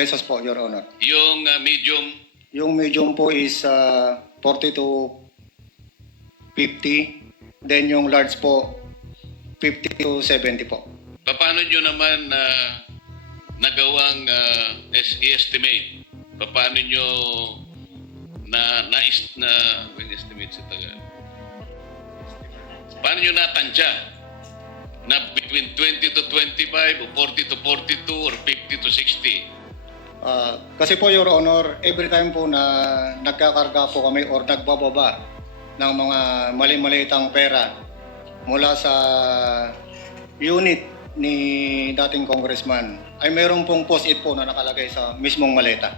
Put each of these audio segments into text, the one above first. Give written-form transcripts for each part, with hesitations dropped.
pesos po, Your Honor. Yung medium, Yung medium po is 40 to 50. Then yung large po, 50 to 70 po. paano nyo naman nagawang i-estimate? Paano nyo estimate sa Tagalog? Paano nyo natansya na between 20 to 25 o 40 to 42 or 50 to 60? Kasi po, Your Honor, every time po na nagkakarga po kami or nagbababa ng mga mali-malitang pera mula sa unit ni dating congressman, ay mayroon pong post-it po na nakalagay sa mismong maleta.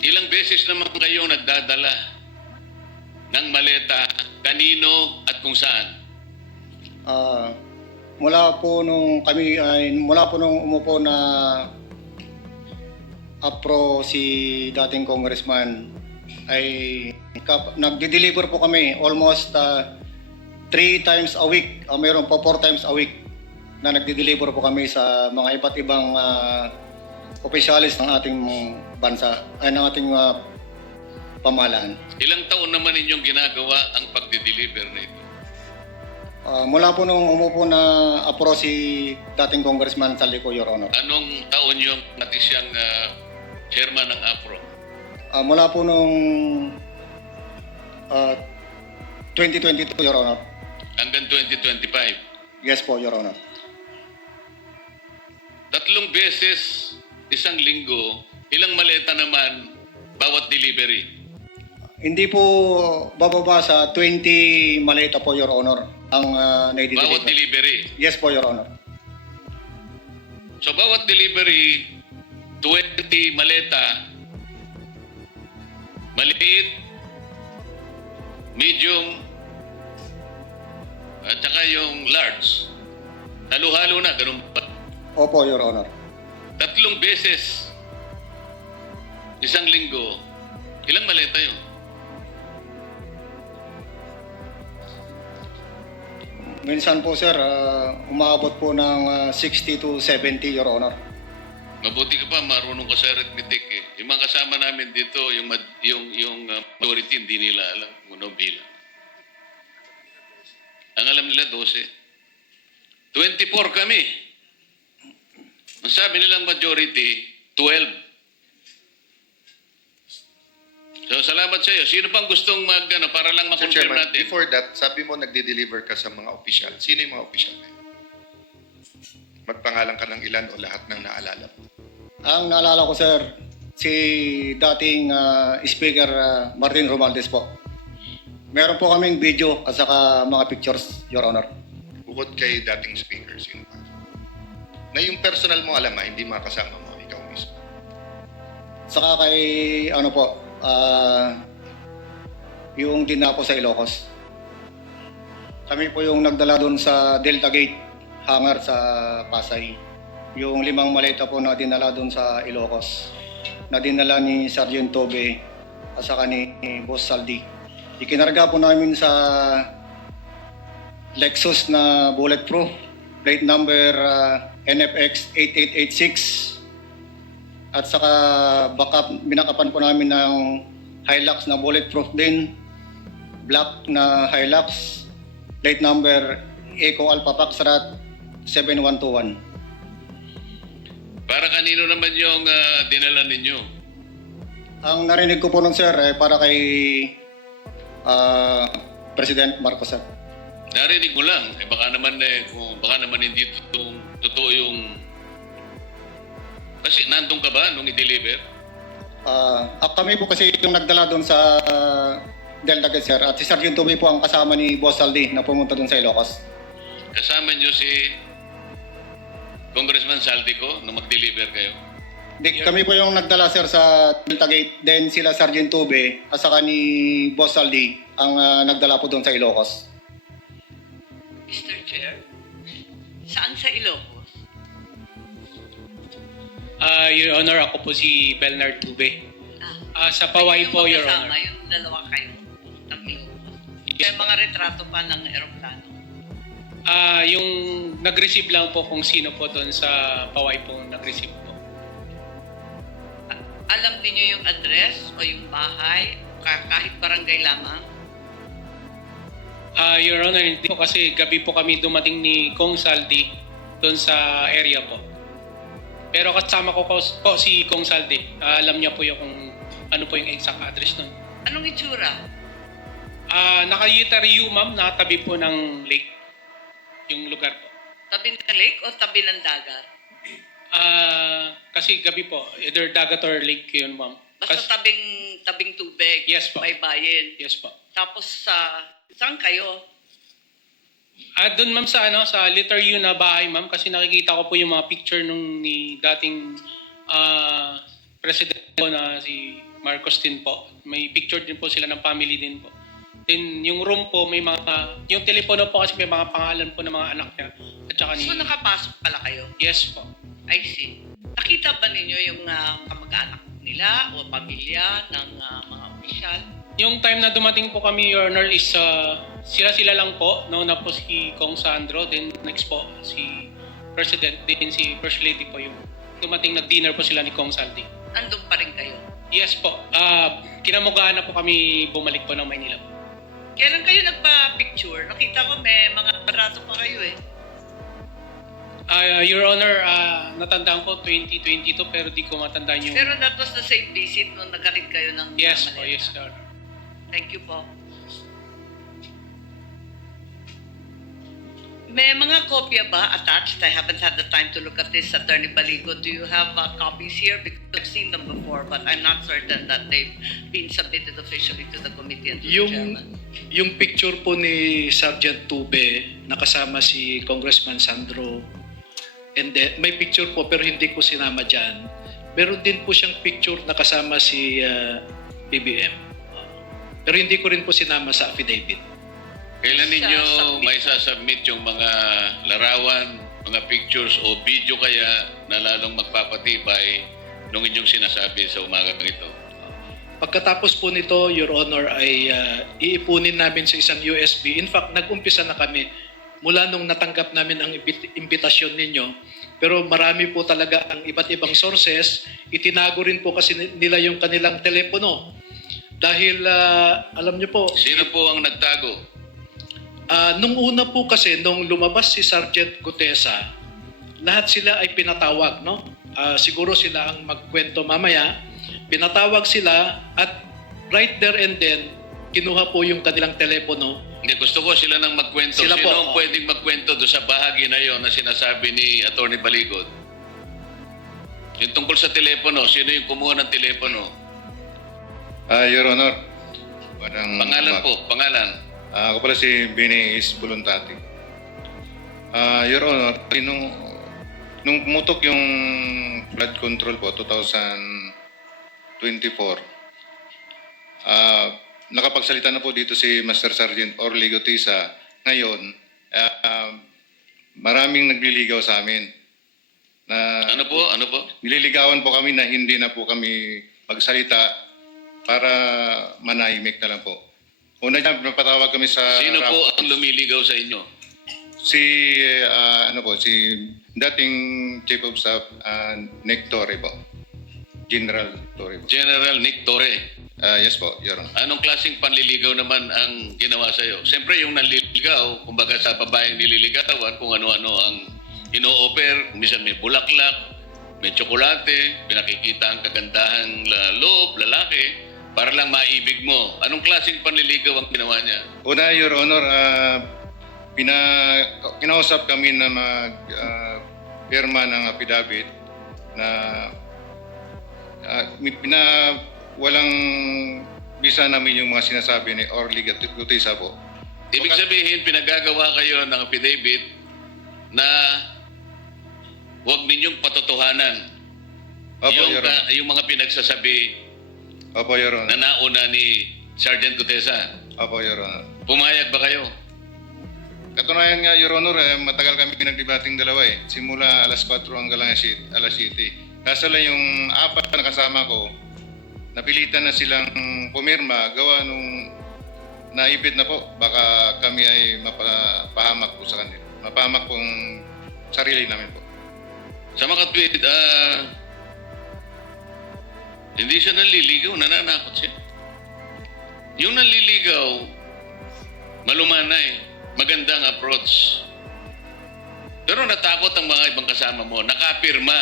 Ilang beses naman kayong nagdadala ng maleta, kanino at kung saan? Mula po nung umupo na apro si dating congressman ay nagde-deliver po kami almost 3 times a week. Mayroon po 4 times a week na nagde-deliver po kami sa mga iba't ibang opisyalis ng ating bansa ay ng ating pamahalaan. Ilang taon naman ninyong ginagawa ang pagde-deliver nito? Mula po nung umupo na apro si dating congressman Saldico, Your Honor. Anong taon yung pati siyang chairman ng APRO? Mula po nung 2022, Your Honor. Hanggang 2025? Yes po, Your Honor. 3 beses, isang linggo, ilang maleta naman bawat delivery? Hindi po bababa sa 20 maleta po, Your Honor, ang naidideliver. Bawat delivery? Yes po, Your Honor. So bawat delivery, 20 maleta, maliit, medium, at saka yung large. Halo-halo na, ganun pa. Opo, Your Honor. 3 beses, isang linggo, ilang maleta yun? Minsan po, sir, umaabot po ng 60 to 70, Your Honor. Mabuti ka pa, marunong ka sa arithmetic eh. Yung mga kasama namin dito, yung majority, hindi nila alam kung ano bilang. Ang alam nila 12. 24 kami. Ang sabi nilang majority, 12. So, salamat sa iyo. Sino pang gustong para lang Mr. makonfirm Chairman, natin? before that, sabi mo nagde-deliver ka sa mga opisyal. Sino yung mga opisyal na yun? Magpangalan ka ng ilan o lahat ng naalala mo? Ang naalala ko, sir, si dating Speaker Martin Romualdez po. Meron po kaming video at saka mga pictures, Your Honor. Bukod kay dating speaker, sino pa? Na yung personal mo alam hindi mga kasama mo, ikaw mismo. Saka kay, yung dinapo sa Ilocos. Kami po yung nagdala doon sa Delta Gate, hangar sa Pasay. Yung 5 maleta po na dinala doon sa Ilocos, na dinala ni Sergeant Tobe at saka ni Boss Saldi. Ikinarga po namin sa Lexus na bulletproof, plate number NFX 8886. At saka binakapan po namin ng Hilux na bulletproof din, black na Hilux, plate number Eco Alpha Foxtrot 7121. Para kanino naman yung dinala ninyo? Ang narinig ko po nun, sir, para kay President Marcos, sir. Narinig mo lang. Baka naman hindi totoo yung... Kasi nandun ka ba nung i-deliver? Kami po kasi yung nagdala doon sa Delta Gate, sir. At si Sergeant Toby po ang kasama ni Boss Saldi na pumunta doon sa Ilocos. Kasama nyo si Congressman Saldico nung mag-deliver kayo? Kami po yung nagdala, sir, sa Delta Gate. Then sila Sergeant Tobe at saka ni Boss Saldi ang nagdala po doon sa Ilocos. Mr. Chair, saan sa Ilocos? Your Honor, ako po si Belnard Tube. Sa Paway po, Your Honor. Yung dalawa kayo ng Ilocos. May mga retrato pa ng eroplano. Yung nag-receive lang po kung sino po doon sa Paway po nag-receive po. Alam niyo yung address o yung bahay, kahit barangay lamang? Your Honor, hindi po kasi gabi po kami dumating ni Kong Saldi doon sa area po. Pero kasama ko po si Kong Saldi. Alam niya po yung kung ano po yung exact address nun. Anong itsura? Naka-Utariu, ma'am, nakatabi po ng lake. Yung lugar po. Tabi ng lake o tabi ng dagat? Kasi gabi po, either dagat or lake yun, ma'am. Basta tabing tubig, Yes po. may bayin. Yes po. Tapos saan kayo? Doon ma'am sa Utariu na bahay, ma'am, kasi nakikita ko po yung mga picture nung ni dating president po na si Marcos din po. May picture din po sila ng family din po. Then yung room po may mga, yung telepono po kasi may mga pangalan po ng mga anak niya. At saka ni... So nakapasok pala kayo? Yes po. I see. Nakita ba ninyo yung kamag-anak nila o pamilya ng mga opisyal? Yung time na dumating po kami, Your Honor, is sila lang po. Nauna po si Kong Sandro, then next po si President, then si First Lady po yung dumating, nag-dinner po sila ni Kong Saldi. Andun pa rin kayo? Yes po. Kinamugaan na po kami bumalik po ng Maynila. Kailan kayo nagpa-picture? Nakita ko may mga barato pa kayo eh. Your Honor, natandaan ko 2022 pero di ko matandaan yung... Pero that was the same visit nung nagkatid kayo ng Yes po, maleta. yes, Your Honor. Thank you po. May mga kopya ba attached? I haven't had the time to look at this, Attorney Baligo. Do you have copies here? Because I've seen them before, but I'm not certain that they've been submitted officially to the committee and to the chairman. Yung picture po ni Sergeant Tube, nakasama si Congressman Sandro, and then, may picture po pero hindi ko sinama dyan. Meron din po siyang picture nakasama si BBM. Pero hindi ko rin po sinama sa affidavit. Kailan ninyo Sasubmit. may sasubmit yung mga larawan, mga pictures o video kaya na lalong magpapatibay nung inyong sinasabi sa umaga ito? Pagkatapos po nito, Your Honor, ay iipunin namin sa isang USB. In fact, nag-umpisa na kami mula nung natanggap namin ang imbitasyon ninyo. Pero marami po talaga ang iba't ibang sources. Itinago rin po kasi nila yung kanilang telepono. Dahil, alam niyo po... Sino po ang nagtago? Nung una po kasi, nung lumabas si Sergeant Gutesa, lahat sila ay pinatawag, no? Siguro sila ang magkwento mamaya. Pinatawag sila at right there and then, kinuha po yung kanilang telepono. Hindi, gusto ko sila nang magkwento. Sila Sino po, ang pwedeng magkwento doon sa bahagi na yon na sinasabi ni Atty. Baligod? Yung tungkol sa telepono, sino yung kumuha ng telepono? Your Honor. Pangalan po, pangalan. Ako pala si Biniis Buluntati. Your Honor, nung pumutok yung flood control po, 2024, nakapagsalita na po dito si Master Sergeant Orly Gutesa. Ngayon, maraming nagliligaw sa amin. Ano po? Nililigawan po kami na hindi na po kami magsalita para manahimik na lang po. Una dyan, napatawag kami sa... Sino po ang lumiligaw sa inyo? Si dating Chief of Staff, Nick Torre po. General Torre po. General Nick Torre. Yes po, Your Honor. Anong klaseng panliligaw naman ang ginawa sa iyo? Siyempre yung nanliligaw, kumbaga sa babaeng nililigawan, kung ano-ano ang ino-offer, minsan may bulaklak, may tsokolate, pinakikita ang kagandahang loob, lalaki, para lang maibig mo. Anong klaseng panliligaw ang ginawa niya? Una, Your Honor, kinausap kami na pirma ng affidavit na walang bisa namin yung mga sinasabi ni Orly Gutesa po. Ibig sabihin, pinagagawa kayo ng affidavit na huwag ninyong patotohanan Opo, Your Honor. yung mga pinagsasabi Opo, Your Honor. na nauna ni Sergeant Gutesa. Opo, Your Honor. Pumayag ba kayo? Katunayan nga, Your Honor, matagal kami pinagdebating dalawa eh. Simula alas 4 hanggang alas 7. Kaso lang yung apat na kasama ko, napilitan na silang pumirma, gawa nung naipit na po. Baka kami ay mapahamak po sa kanila. Mapahamak pong sarili namin po. Sa makatwid, Hindi siya nanliligaw, nananakot siya. Yung nanliligaw, malumanay, magandang approach. Pero natakot ang mga ibang kasama mo, nakapirma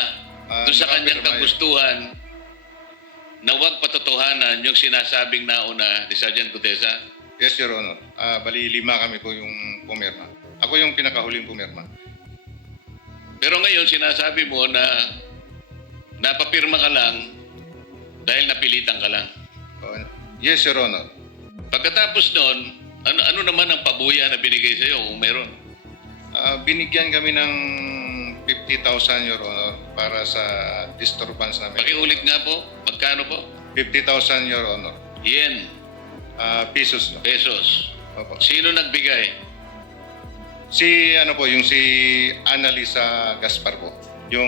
doon sa kanyang nakapirma, kagustuhan na huwag patotohanan yung sinasabing nauna ni Sergeant Gutesa. Yes, Your Honor. Bali, 5 kami po yung pumirma. Ako yung pinakahuling pumirma. Pero ngayon, sinasabi mo na napapirma ka lang dahil napilitan ka lang. Yes, Your Honor. Pagkatapos noon, ano naman ang pabuya na binigay sa iyo kung meron? Binigyan kami ng 50,000, Your Honor, para sa disturbance namin. Pakiulit nga po, magkano po? 50,000, Your Honor. Yen, Pesos. No? pesos. Opo. Sino nagbigay? Yung si Annalisa Gaspar po. Yung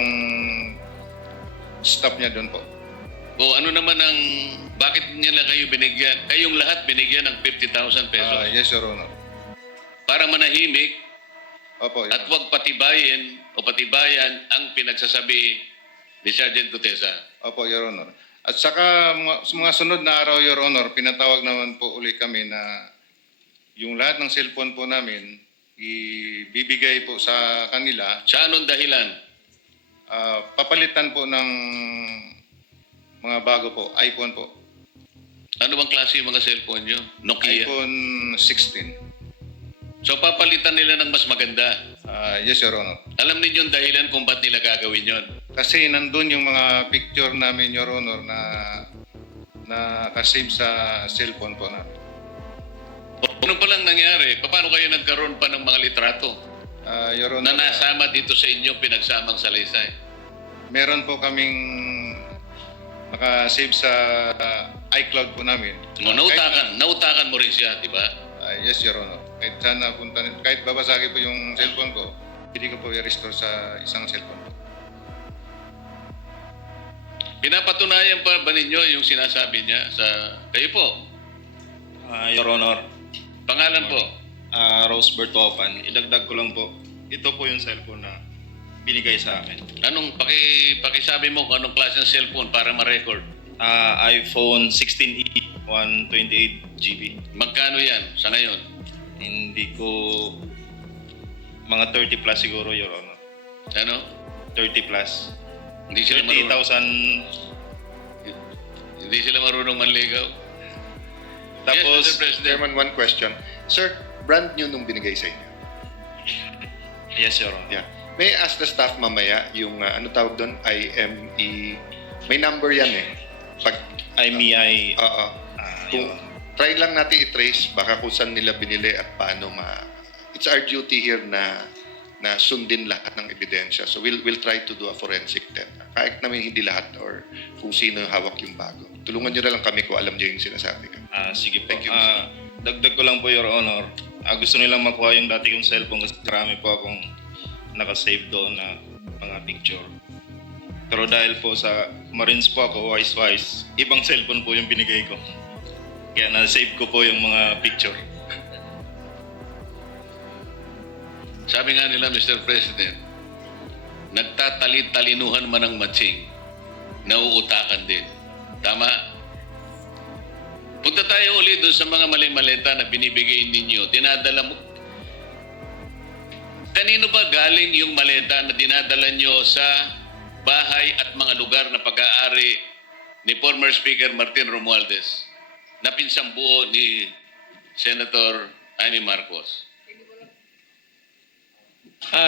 staff niya doon po. O ano naman ang, bakit nila kayo binigyan? Kayong lahat binigyan ng 50,000 pesos Yes, Your Honor. para manahimik Opo, Your at Honor. huwag patibayan ang pinagsasabi ni Sergeant Gutesa. Opo, Your Honor. At saka sa mga sunod na araw, Your Honor, pinatawag naman po uli kami na yung lahat ng cellphone po namin ibibigay po sa kanila. Sa anong dahilan? Papalitan po ng mga bago po, iPhone po. Ano bang klase yung mga cellphone nyo? Nokia? iPhone 16. So papalitan nila ng mas maganda. Yes, Your Honor. Alam ninyo yung dahilan kung ba't nila gagawin yon? Kasi nandun yung mga picture namin, Your Honor, na nakasave sa cellphone po namin. Ano pa lang nangyari? Paano kayo nagkaroon pa ng mga litrato Your na Honor, nasama dito sa inyong pinagsamang salaysay? meron po kaming nakasave sa iCloud po namin. Nautakan mo rin siya, di ba? Yes, Your Honor. Kahit babasagin po yung cellphone ko, hindi ko po i-restore sa isang cellphone po. Pinapatunayan pa ba ninyo yung sinasabi niya sa kayo po? Your Honor, Pangalan po? Rose Bertofan, idagdag ko lang po, ito po yung cellphone na binigay sa akin. Anong pakisabi mo kung anong klase ng cellphone para ma-record? iPhone 16e, 128 GB. Magkano yan sa ngayon? Hindi ko, mga 30 plus siguro, Your Honor. Ano? 30 plus. Hindi sila marunong, 30,000. hindi sila marunong manligaw? Tapos, Yes, Mr. President. Chairman, one question. Sir, brand new nung binigay sa inyo. yes, Your Honor. Yeah. May I ask the staff mamaya yung ano tawag doon? IME. May number yan eh. Pag, IMEI, oo. Your Kung Honor. try lang natin i-trace baka kung saan nila binili at paano It's our duty here na sundin lahat ng ebidensya. So we'll try to do a forensic then. Kahit namin hindi lahat or kung sino yung hawak yung bago. Tulungan nyo na lang kami kung alam nyo yung sinasabi ko. Sige po. Thank you, Dagdag ko lang po, Your Honor. Gusto nilang makuha yung dati kong cellphone kasi marami po akong nakasave doon na mga picture. Pero dahil po sa Marines po ako, wise, ibang cellphone po yung binigay ko. Kaya na-save ko po yung mga picture. Sabi nga nila, Mr. President, nagtatalit-talinuhan man ang matsing, nauutakan din. Tama? Punta tayo ulit doon sa mga mali-maleta na binibigay ninyo. Dinadala mo. Kanino ba galing yung maleta na dinadala nyo sa bahay at mga lugar na pag-aari ni former Speaker Martin Romualdez na pinsang buo ni Senator Amy Marcos?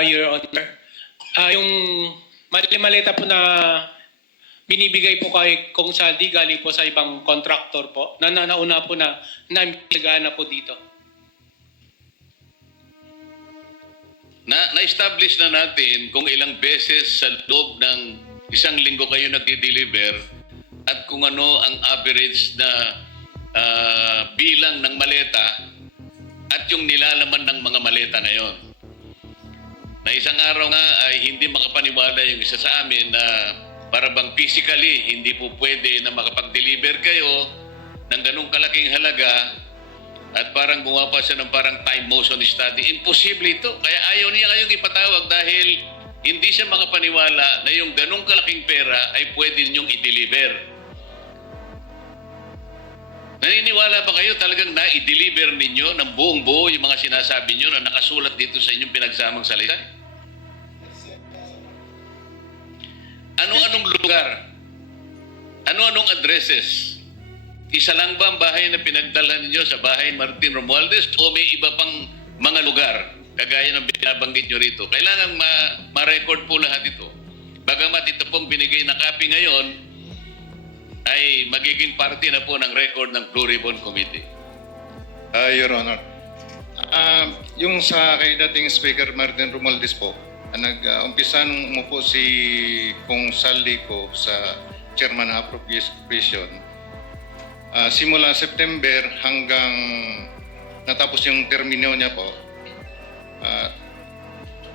Your Honor, yung maleta po na binibigay po kay Kong Saldi galing po sa ibang contractor po na nauna po na naimbestigahan na po dito. Na-establish na natin kung ilang beses sa loob ng isang linggo kayo nagdi-deliver at kung ano ang average na bilang ng maleta at yung nilalaman ng mga maleta na yon. Na isang araw nga ay hindi makapaniwala yung isa sa amin na para bang physically hindi po pwede na makapag-deliver kayo ng ganung kalaking halaga at parang gumawa pa siya ng parang time motion study. Imposible ito. Kaya ayaw niya kayong ipatawag dahil hindi siya makapaniwala na yung ganung kalaking pera ay pwede niyong i-deliver. Naniniwala ba kayo talagang na-deliver ninyo ng buong buo yung mga sinasabi nyo na nakasulat dito sa inyong pinagsamang salita? Anong lugar? Ano-anong addresses? Isa lang ba ang bahay na pinagdalhan ninyo sa bahay Martin Romualdez o may iba pang mga lugar kagaya ng binabanggit nyo rito? Kailangan ma-record po lahat ito. Bagamat ito pong binigay na copy ngayon, ay magiging parte na po ng record ng Blue Ribbon Committee. Your Honor, yung sa kay dating Speaker Martin Romualdez po, nag-umpisa nung umupo si Kong Saldico sa Chairman ng Appropriation, simula September hanggang natapos yung termino niya po,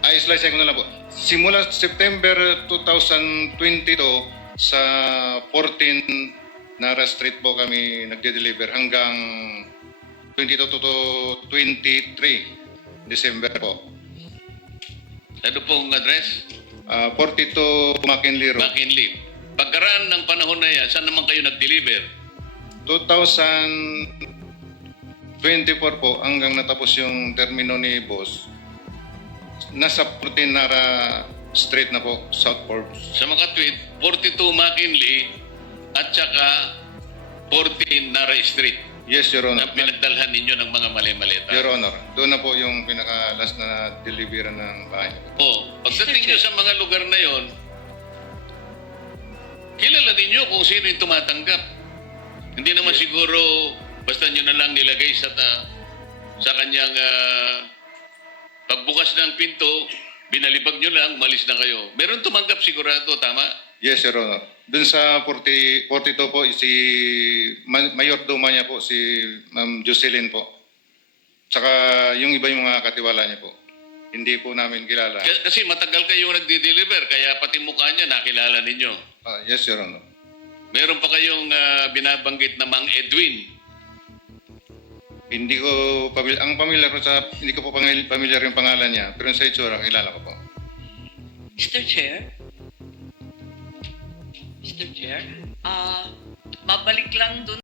slice ko na lang po. Simula September 2022 sa 14 Nara Street po kami nagde-deliver hanggang 22 to 23 December po. Ano pong address? 42 McKinley Road. McKinley. Pagkaraan ng panahon na yan, saan naman kayo nag-deliver? 2024 po hanggang natapos yung termino ni Boss. Nasa 14 Nara Street na po, South Forbes. Sa mga tweet, 42 McKinley at saka 14 Nara Street Yes, Your Honor. na pinagdalhan ninyo ng mga mali-maleta. Your Honor, doon na po yung pinaka-last na delivery ng bahay. Pagdating nyo sa mga lugar na yon, kilala ninyo kung sino yung tumatanggap. Hindi naman siguro basta nyo na lang nilagay sa kanyang pagbukas ng pinto, binalibag nyo lang, umalis na kayo. Meron tumanggap sigurado, tama? Yes, Your Honor. Doon sa 42 po, si Mayordoma niya po, si Ma'am Jocelyn po. Saka yung iba yung mga katiwala niya po. Hindi po namin kilala. Kasi matagal kayo nagdi-deliver, kaya pati mukha niya nakilala ninyo. Yes, Your Honor. Meron pa kayong binabanggit na Mang Edwin. Hindi ko hindi ko po familiar yung pangalan niya, pero sa itsura kilala ko po. Mr. Chair? Mr. Chair? Mabalik lang dun